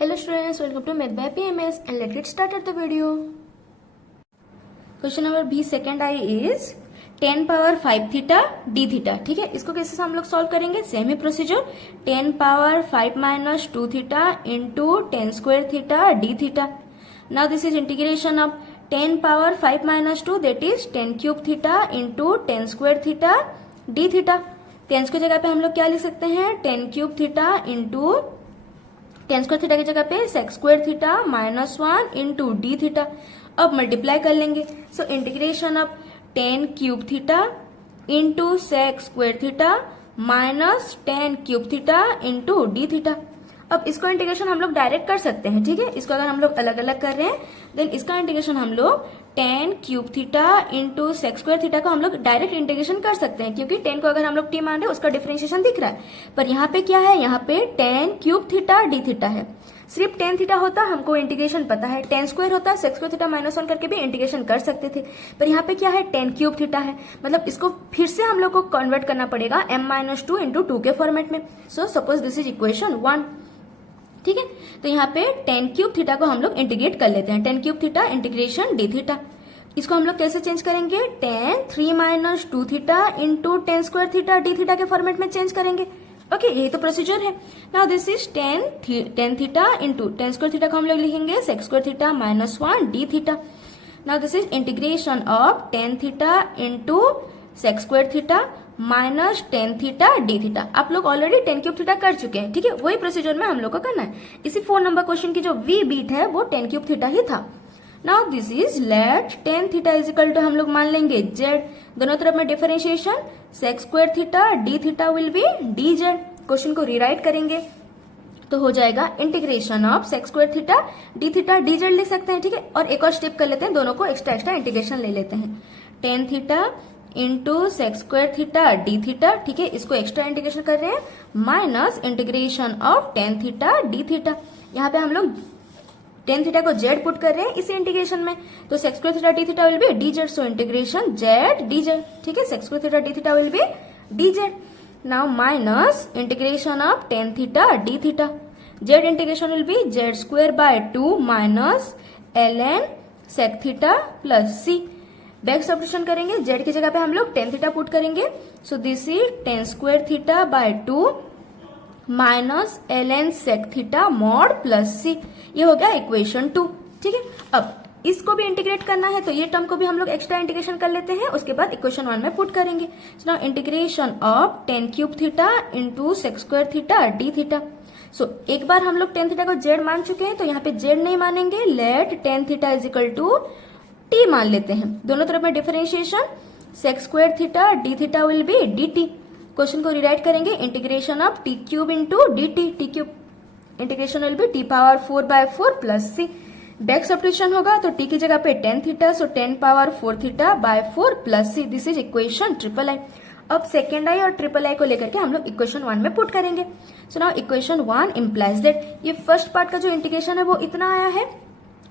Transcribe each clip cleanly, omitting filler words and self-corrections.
Hello students, welcome to Math by PMS and let's get started the video. Question number B second I is 10 power 5 theta d theta. ठीक है, इसको कैसे हम लोग solve करेंगे? Same he procedure 10 power 5 minus 2 theta into 10 square theta d theta. Now this is integration of 10 power 5 minus 2 that is 10 cube theta into 10 square theta d theta. 10 की जगह पे हम लोग क्या लिख सकते हैं? 10 cube theta into 10 square theta की जगह पे sec square theta minus 1 into D theta. अब मल्टीप्लाई कर लेंगे. So integration of 10 cube theta into sec square theta minus 10 cube theta into D theta. अब इसको इंटीग्रेशन हम लोग डायरेक्ट कर सकते हैं. ठीक है, इसको अगर हम लोग अलग अलग कर रहे हैं देन इसका इंटीग्रेशन हम लोग 10 cube theta into sec square theta को हम लोग डायरेक्ट इंटीग्रेशन कर सकते हैं, क्योंकि 10 को अगर हम लोग टी मान रहे हैं उसका डिफरेंशिएशन दिख रहा है. पर यहाँ पे क्या है? यहाँ पे 10 क्यूब थीटा डी थीटा है. सिर्फ 10 थीटा होता हमको इंटीग्रेशन पता है, 10 स्क्वायर होता सेक स्क्वायर थीटा माइनस 1 करके भी इंटीग्रेशन कर सकते थे. पर यहाँ पे क्या है? 10 क्यूब थीटा है, मतलब इसको फिर से हम लोग को कन्वर्ट करना पड़ेगा m-2 इंटू 2 के फॉर्मेट में. So suppose this is equation 1. ठीक है, तो यहाँ पे 10 क्यूब थीटा को हम लोग इंटीग्रेट कर लेते हैं. 10 cube theta integration D theta. इसको हम लोग कैसे चेंज करेंगे? 10 3 minus 2 theta into 10 square theta D theta के फॉर्मेट में चेंज करेंगे. ओके, यही तो प्रोसीजर है. Now this is 10 theta into 10 square theta को हम लोग लिखेंगे sec square theta minus 1 D theta. Now this is integration of 10 theta into sec square theta minus 10 theta D theta. आप लोग ऑलरेडी 10 क्यूब थीटा कर चुके हैं. ठीक है, वही प्रोसीजर में हम लोग को करना है. इसी 4 नंबर क्वेश्चन की जो वी बीट है वो 10 क्यूब थीटा ही था. Now this is let 10 theta is equal to हम लोग मान लेंगे जेड. दोनों तरफ में differentiation sec square theta D theta will be D Z. Question को रीराइट करेंगे तो हो जाएगा integration of sec square theta D Z लिख सकते हैं. ठीक है, और एक और स्टेप कर लेते हैं, दोनों को एक्स्ट्रा इंटीग्रेशन ले लेते हैं. 10 theta into sec square theta D theta. ठीक है, इसको एक्स्ट्रा इंटीग्रेशन कर रहे हैं minus integration of 10 theta D theta. यहाँ पे हम लोग 10 थीटा को जेड पुट कर रहे हैं इसी इंटीग्रेशन में, तो sec square theta D theta will be D Z. So integration Z D Z. ठीक है, sec square theta D theta will be D Z. Now minus integration of 10 theta D theta. Z integration will be Z square by 2 minus ln sec theta plus C. Back substitution करेंगे, Z की जगह पे हम लोग 10 theta put करेंगे. So this is 10 square theta by 2 minus ln sec theta mod plus C. ये हो गया इक्वेशन 2. ठीक है, अब इसको भी इंटीग्रेट करना है तो ये टर्म को भी हम लोग एक्स्ट्रा इंटीग्रेशन कर लेते हैं, उसके बाद इक्वेशन 1 में पुट करेंगे. So now integration of 10 cube theta into sec square theta D theta. So एक बार हम लोग 10 थीटा को जेड मान चुके हैं तो यहाँ पे जेड नहीं मानेंगे, let 10 theta is equal to T मान लेते हैं. दोनों तरफ में differentiation sec square theta D theta will be D T. Question को रिराइट करेंगे integration of T cube into D T. T cube integration will be T power 4 by 4 plus C. Back substitution होगा तो T की जगह पे 10 theta, so 10 power 4 theta by 4 plus C. This is equation triple I. अब second I और triple I को लेकर के हम लोग इक्वेशन 1 में पुट करेंगे. So now equation 1 implies that ये फर्स्ट पार्ट का जो इंटीग्रेशन है वो इतना आया है.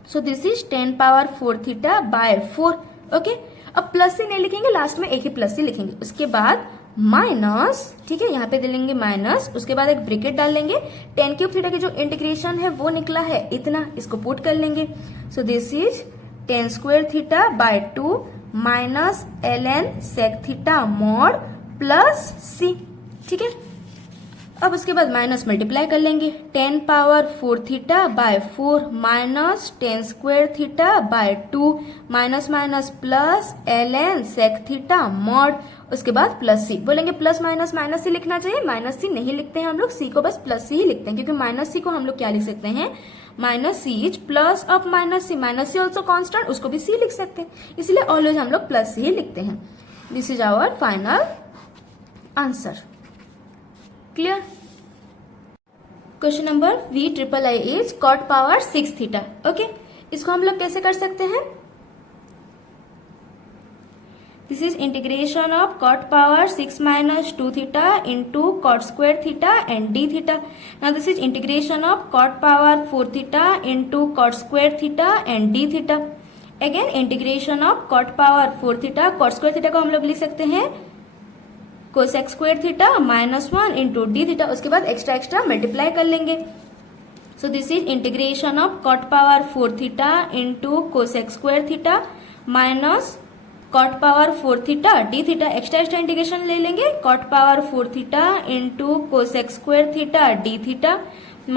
सो this is 10 power 4 theta by 4. Okay, अब प्लस सी नहीं लिखेंगे, लास्ट में एक ही प्लस सी लिखेंगे. उसके बाद माइनस, ठीक है, यहाँ पे दे लेंगे माइनस, उसके बाद एक ब्रैकेट डाल लेंगे. 10 क्यूब थीटा की जो इंटीग्रेशन है वो निकला है इतना, इसको पुट कर लेंगे. So this is 10 square theta by 2 minus ln sec theta mod plus C. ठीक है, अब उसके बाद माइनस मल्टीप्लाई कर लेंगे. 10 power 4 theta by 4 minus 10 square theta by 2 minus minus plus ln sec theta mod, उसके बाद प्लस सी. बोलेंगे प्लस माइनस माइनस सी लिखना चाहिए, माइनस सी नहीं लिखते हैं हम लोग, सी को बस प्लस सी ही लिखते हैं, क्योंकि माइनस सी को हम लोग क्या लिख सकते हैं? Minus C is plus of minus C. Minus C also constant, उसको भी सी लिख सकते हैं, इसलिए ऑलवेज हम लोग प्लस सी ही लिखते हैं. This is our final answer. Clear? Question number V triple I is cot power 6 theta. Okay, इसको हम लोग कैसे कर सकते हैं? This is integration of cot power 6 minus 2 theta into cot square theta and D theta. Now this is integration of cot power 4 theta into cot square theta and D theta. Again integration of cot power 4 theta. cot square theta को हम लोग लिख सकते हैं cosec square theta minus 1 into D theta. उसके बाद extra multiply कर लेंगे. So this is integration of cot power 4 theta into cosec square theta minus cot power 4 theta d theta. Extra integration ले लेंगे cot power 4 theta into cosec square theta d theta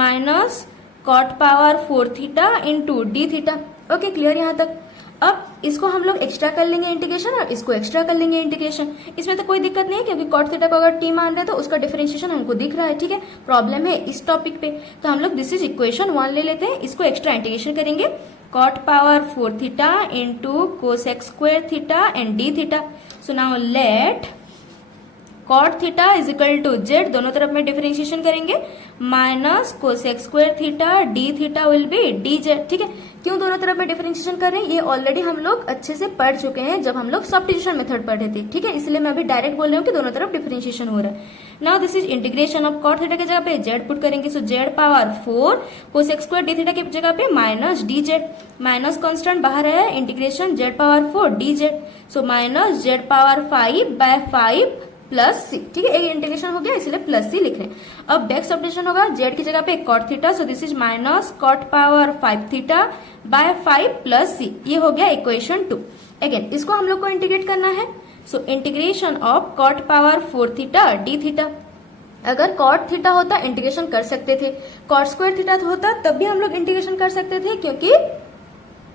minus cot power 4 theta into d theta. Okay, clear यहाँ तक. अब इसको हम लोग extra कर लेंगे इंटीग्रेशन और इसको एक्स्ट्रा कर लेंगे इंटीग्रेशन. इसमें तो कोई दिक्कत नहीं है क्योंकि कॉट थीटा को अगर टी मान रहे हैं तो उसका डिफरेंशिएशन हमको दिख रहा है. ठीक है, प्रॉब्लम है इस टॉपिक पे. तो हम लोग दिस इज इक्वेशन 1 ले लेते हैं, इसको एक्स्ट्रा इंटीग्रेशन करेंगे. Cot power 4 theta into cosec square theta and D theta. So now let cot theta is equal to Z, दोनों तरफ में डिफरेंशिएशन करेंगे, minus cosec square theta D theta will be D Z. ठीक है, क्यों दोनों तरफ में डिफरेंशिएशन कर रहे हैं, ये ऑलरेडी हम लोग अच्छे से पढ़ चुके हैं जब हम लोग सब्स्टिट्यूशन मेथड पढ़े थे. ठीक है, इसलिए मैं अभी डायरेक्ट बोल रही हूँ कि दोनों तरफ डिफरेंशिएशन हो रहा है. Now this is integration of cot theta की जगह पे जेड पुट करेंगे. So Z power 4 cosec square D theta की जगह पे minus D Z, minus constant बाहर है, integration Z power 4 D Z. So minus Z power 5 by 5 plus C. ठीक है, एक इंटीग्रेशन हो गया इसलिए प्लस सी लिख रहे हैं. अब बैक सब्स्टिट्यूशन होगा जेड की जगह पे cot theta. So this is minus cot power 5 theta by 5 plus C. ये हो गया इक्वेशन 2. अगेन इसको हम लोग को इंटीग्रेट करना है. So integration of cot power 4 theta D theta. अगर कॉट थीटा होता इंटीग्रेशन कर सकते थे, कॉट स्क्वायर थीटा होता तब भी हम लोग इंटीग्रेशन कर सकते थे क्योंकि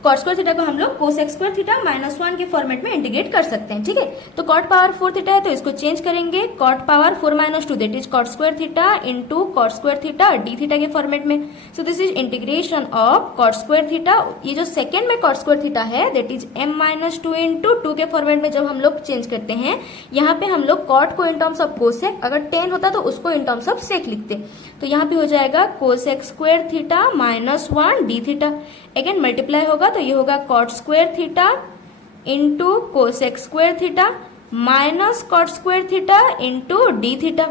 कॉट स्क्वायर थीटा को हम लोग कोसेक स्क्वायर थीटा -1 के फॉर्मेट में इंटीग्रेट कर सकते हैं. ठीक है, तो कॉट पावर 4 थीटा है तो इसको चेंज करेंगे cot power 4 - 2 that is cot square theta into cot square theta D theta के फॉर्मेट में. So this is integration of cot square theta. ये जो सेकेंड में कॉट स्क्वायर थीटा है दैट इज m-2 इंटू 2 के format में जब हम लोग चेंज करते हैं, यहाँ पे हम लोग कॉट को इन टर्म्स ऑफ कोसेक, अगर 10 होता तो उसको इन टर्म्स ऑफ सेक लिखते. तो यहाँ पे हो जाएगा cosec square theta -1 D theta. Again multiply होगा तो ये होगा cot square theta into cosec square theta minus cot square theta into D theta.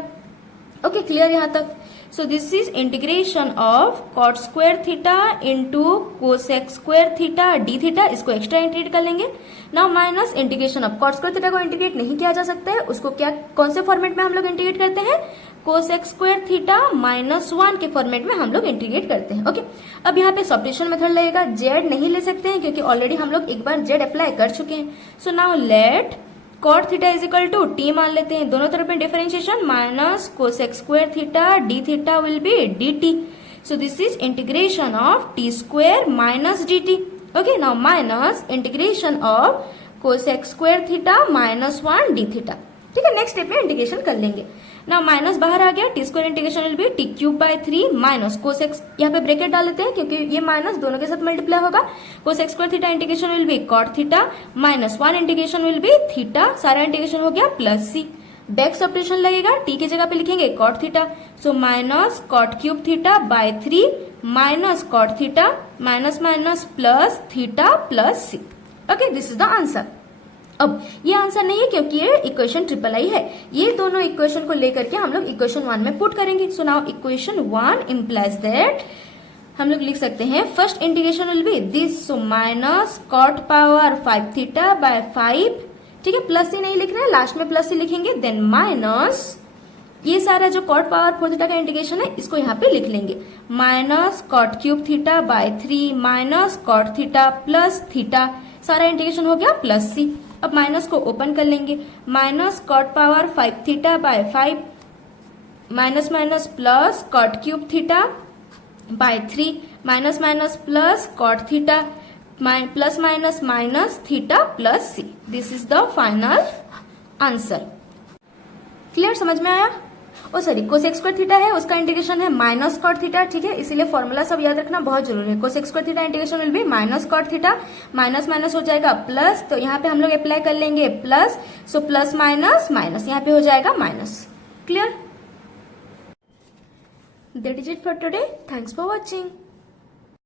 Okay, clear यहाँ तक. So this is integration of cot square theta into cosec square theta D theta. इसको extra integrate कर लेंगे. Now minus integration of cot square theta को integrate नहीं किया जा सकता है, उसको क्या कौन से फॉर्मेट में हम लोग इंटीग्रेट करते हैं, कोसेक स्क्वायर थीटा -1 के फॉर्मेट में हम लोग इंटीग्रेट करते हैं. ओके, अब यहाँ पे सब्स्टिट्यूशन मेथड लगेगा. जेड नहीं ले सकते हैं क्योंकि ऑलरेडी हम लोग एक बार जेड अप्लाई कर चुके हैं. So now let cot theta is equal to T मान लेते हैं, दोनों तरफ में differentiation minus cosec square theta D theta will be D T. So this is integration of T square minus D T. Okay, now minus integration of cosec square theta -1 D theta. ठीक है, next step में integration कर लेंगे. ना minus बाहर आ गया, T square integration will be T cube by 3 minus cosec, यहाँ पे ब्रैकेट डाल देते हैं क्योंकि ये माइनस दोनों के साथ मल्टीप्लाई होगा. Cosec square theta integration will be cot theta -1 integration will be theta. सारा इंटीग्रेशन हो गया प्लस सी. बैक सब्स्टिट्यूशन लगेगा, टी की जगह पे लिखेंगे cot theta. So minus cot cube theta by 3 minus cot theta minus minus plus theta plus C. Okay, this is the answer. अब ये आंसर नहीं है क्योंकि ये इक्वेशन ट्रिपल है. ये दोनों इक्वेशन को लेकर के हम लोग इक्वेशन 1 में पुट करेंगे. So now equation 1 implies that हम लोग लिख सकते हैं first integration will be this. So minus cot power 5 theta by 5. ठीक है, प्लस सी नहीं लिख रहे हैं, लास्ट में प्लस सी लिखेंगे. देन माइनस ये सारा जो कॉट पावर 4 थीटा का इंटीग्रेशन है इसको यहाँ पे लिख लेंगे. Minus cot cube theta by 3 minus cot theta plus theta. सारा इंटीग्रेशन हो गया प्लस सी. अब माइनस को ओपन कर लेंगे. Minus cot power 5 theta by 5 minus minus plus cot cube theta by 3 minus minus plus cot theta plus minus minus theta plus C. This is the final answer. Clear, समझ में आया. Oh sorry, cosec square theta है उसका integration है minus cot theta. ठीक है, इसीलिए formula सब याद रखना बहुत जरूरी है. Cosec square theta integration will be minus cot theta, minus minus हो जाएगा प्लस, तो यहाँ पे हम लोग अप्लाई कर लेंगे plus. So plus minus minus यहाँ पे हो जाएगा minus. Clear. That is it for today. Thanks for watching.